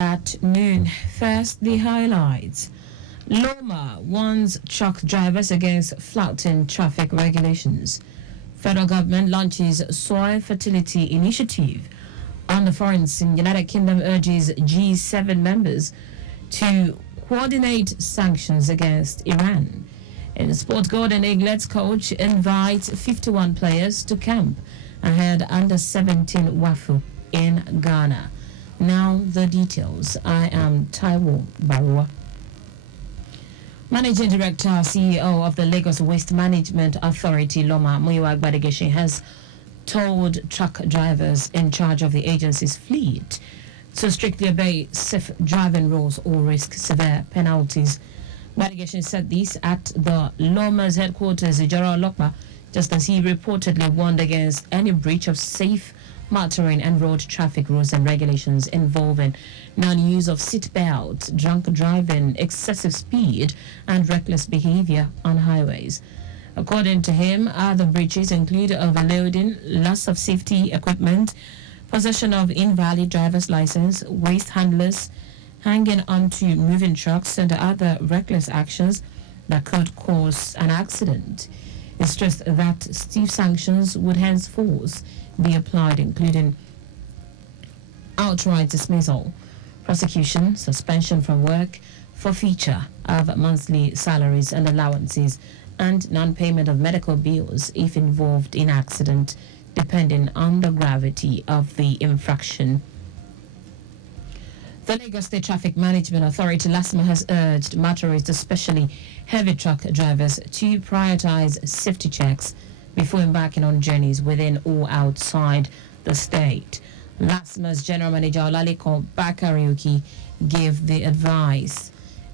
At noon, first the highlights. Loma warns truck drivers against flouting traffic regulations. Federal government launches soil fertility initiative. On the fronts in United Kingdom urges G7 members to coordinate sanctions against Iran. In sport, Golden Eaglets coach invites 51 players to camp ahead under 17 WAFU in Ghana. Now the details. I am Taiwo Baruwa. Managing Director, CEO of the Lagos Waste Management Authority, Loma Muyiwa Gbadegeshi, has told truck drivers in charge of the agency's fleet to strictly obey safe driving rules or risk severe penalties. Gbadegeshi said this at the Loma's headquarters, Ijara Lokpa, just as he reportedly warned against any breach of safe motoring and road traffic rules and regulations involving non-use of seat belts, drunk driving, excessive speed, and reckless behavior on highways. According to him, other breaches include overloading, loss of safety equipment, possession of invalid driver's license, waste handlers, hanging onto moving trucks, and other reckless actions that could cause an accident. He stressed that stiff sanctions would henceforth be applied, including outright dismissal, prosecution, suspension from work, forfeiture of monthly salaries and allowances, and non-payment of medical bills if involved in accident, depending on the gravity of the infraction. The Lagos State Traffic Management Authority LASMA has urged motorists, especially heavy truck drivers, to prioritize safety checks before embarking on journeys within or outside the state. LASMA's General Manager Olaliko Bakariuki gave the advice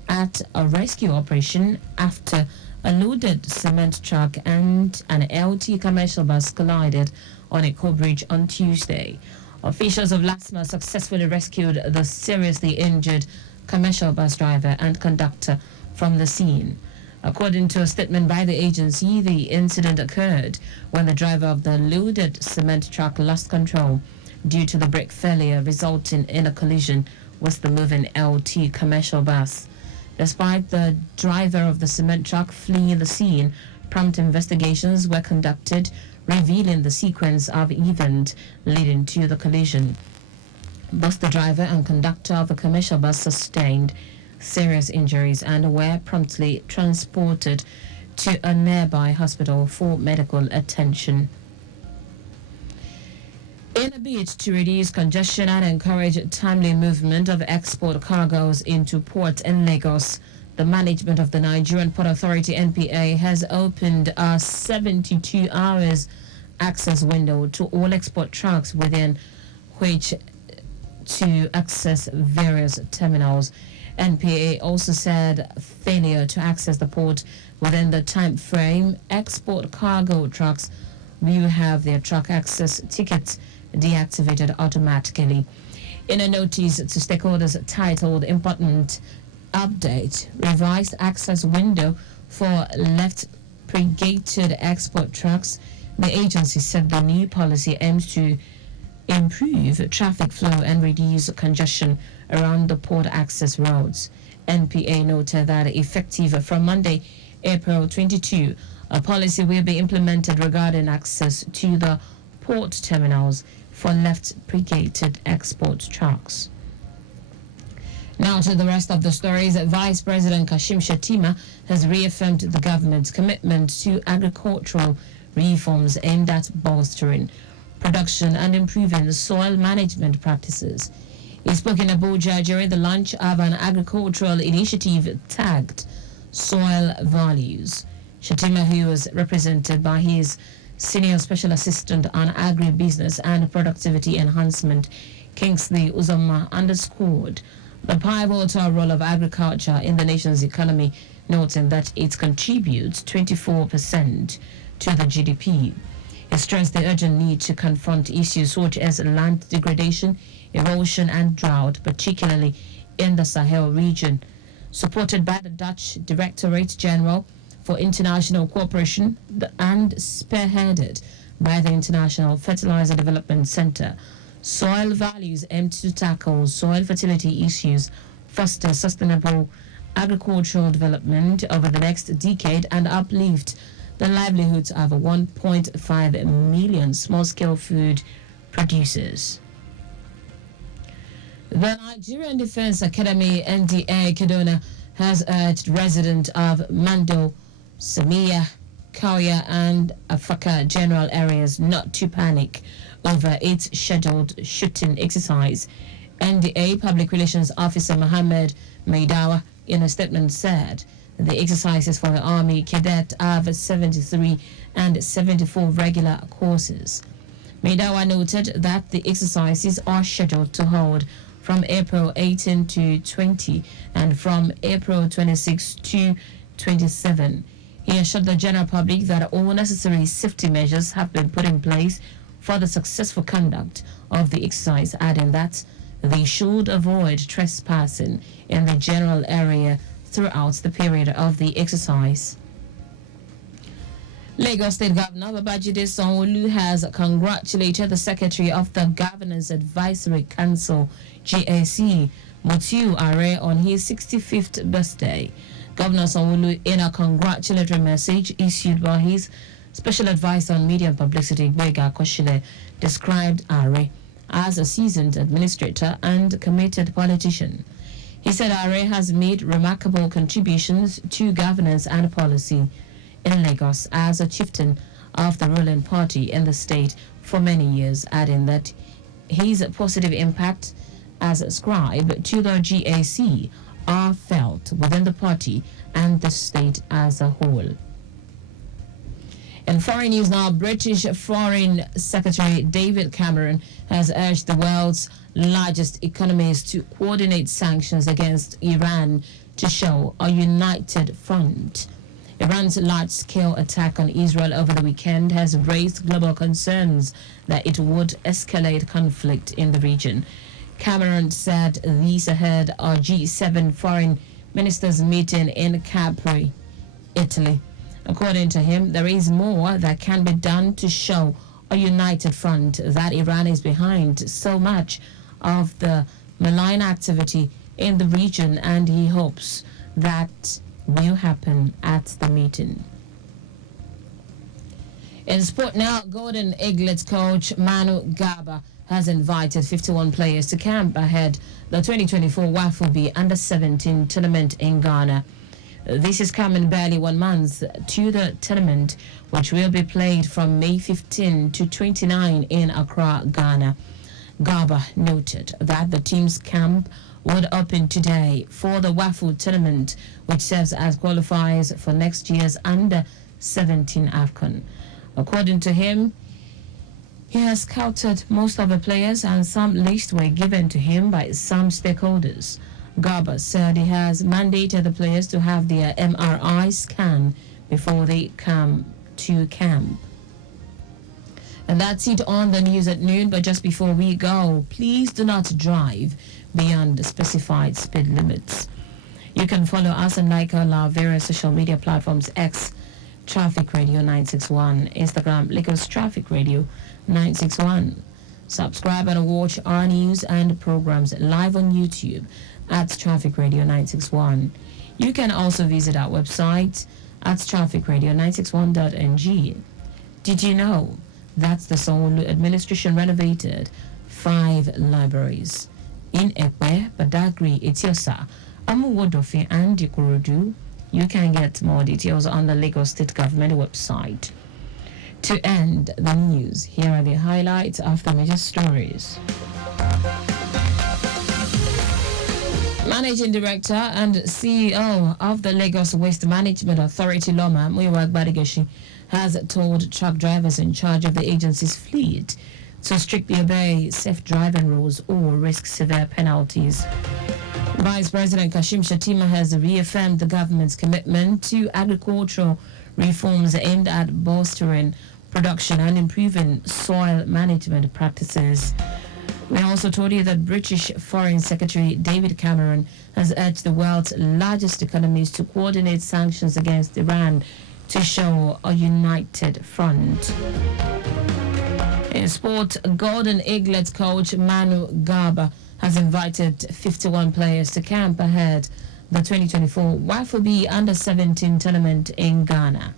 at a rescue operation after a loaded cement truck and an LT commercial bus collided on a co-bridge on Tuesday. Officials of LASMA successfully rescued the seriously injured commercial bus driver and conductor from the scene. According to a statement by the agency, the incident occurred when the driver of the loaded cement truck lost control due to the brake failure, resulting in a collision with the moving LT commercial bus. Despite the driver of the cement truck fleeing the scene, prompt investigations were conducted, revealing the sequence of events leading to the collision. Both the driver and conductor of the commercial bus sustained serious injuries and were promptly transported to a nearby hospital for medical attention. In a bid to reduce congestion and encourage timely movement of export cargoes into ports in Lagos, the management of the Nigerian Port Authority (NPA) has opened a 72 hours access window to all export trucks within which to access various terminals. NPA also said failure to access the port within the time frame, export cargo trucks will have their truck access tickets deactivated automatically. In a notice to stakeholders titled Important Update, Revised Access Window for Left Pregated Export Trucks, the agency said the new policy aims to improve traffic flow and reduce congestion around the port access roads. NPA noted that effective from Monday, April 22, a policy will be implemented regarding access to the port terminals for left pregated export trucks. Now to the rest of the stories. Vice President Kashim Shettima has reaffirmed the government's commitment to agricultural reforms aimed at bolstering production and improving the soil management practices. He spoke in Abuja during the launch of an agricultural initiative tagged Soil Values. Shettima, who was represented by his Senior Special Assistant on Agribusiness and Productivity Enhancement, Kingsley Uzoma, underscored the pivotal role of agriculture in the nation's economy, noting that it contributes 24% to the GDP. He stressed the urgent need to confront issues such as land degradation, erosion, and drought, particularly in the Sahel region. Supported by the Dutch Directorate General for International Cooperation and spearheaded by the International Fertilizer Development Center, Soil values aim to tackle soil fertility issues, foster sustainable agricultural development over the next decade, and uplift the livelihoods of 1.5 million small-scale food producers. The Nigerian Defense Academy NDA Kaduna has urged residents of Mando, Samia, Kauya and Afaka general areas not to panic over its scheduled shooting exercise. NDA Public Relations Officer Mohammed Maidawa in a statement said the exercises for the Army Cadet of 73 and 74 regular courses. Maidawa noted that the exercises are scheduled to hold from April 18 to 20 and from April 26 to 27. He assured the general public that all necessary safety measures have been put in place for the successful conduct of the exercise, adding that they should avoid trespassing in the general area throughout the period of the exercise. Lagos State Governor Babajide Sanwo-Olu has congratulated the Secretary of the Governors Advisory Council, GAC, Mutiu Are, on his 65th birthday. Governor Sanwo-Olu, in a congratulatory message issued by his Special Advisor on Media and Publicity, Gbega Koshile, described Are as a seasoned administrator and committed politician. He said Are has made remarkable contributions to governance and policy in Lagos as a chieftain of the ruling party in the state for many years, adding that his positive impact as scribe to the GAC are felt within the party and the state as a whole. In foreign news now, British Foreign Secretary David Cameron has urged the world's largest economies to coordinate sanctions against Iran to show a united front. Iran's large-scale attack on Israel over the weekend has raised global concerns that it would escalate conflict in the region. Cameron said these ahead of G7 foreign ministers meeting in Capri, Italy. According to him, there is more that can be done to show a united front that Iran is behind so much of the malign activity in the region, and he hopes that will happen at the meeting. In sport now, Golden Eaglets coach Manu Gaba has invited 51 players to camp ahead the 2024 WAFOB Under-17 tournament in Ghana. This is coming barely 1 month to the tournament, which will be played from May 15 to 29 in Accra, Ghana. Gaba noted that the team's camp would open today for the WAFO tournament, which serves as qualifiers for next year's Under-17 AFCON. According to him, he has scouted most of the players and some lists were given to him by some stakeholders. Gaba said he has mandated the players to have their MRI scan before they come to camp. And that's it on the news at noon. But just before we go, please do not drive beyond the specified speed limits. You can follow us and like our various social media platforms: X, Traffic Radio 961, Instagram, Lagos Traffic Radio 961. Subscribe and watch our news and programs live on YouTube at Traffic Radio 961. You can also visit our website at trafficradio961.ng. Did you know that the Sanwo-Olu administration renovated 5 libraries in Ekpe, Badagry, Etiosa, Amuwodofe, and Ikorodu? You can get more details on the Lagos State Government website. To end the news, here are the highlights of the major stories. Managing Director and CEO of the Lagos Waste Management Authority, Loma Muyiwa Gbadigeshi, has told truck drivers in charge of the agency's fleet to strictly obey safe driving rules or risk severe penalties. Vice President Kashim Shettima has reaffirmed the government's commitment to agricultural reforms aimed at bolstering production and improving soil management practices. We also told you that British Foreign Secretary David Cameron has urged the world's largest economies to coordinate sanctions against Iran to show a united front. In sport, Golden Eaglets coach Manu Garba has invited 51 players to camp ahead the 2024 YFB Under-17 tournament in Ghana.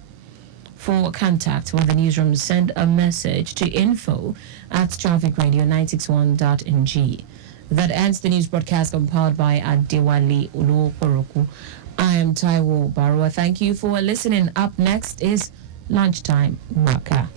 For contact with the newsroom, send a message to info@trafficradio961.ng. That ends the news broadcast compiled by Adewale Oluokoroku. I am Taiwo Baruwa. Thank you for listening. Up next is Lunchtime Waka.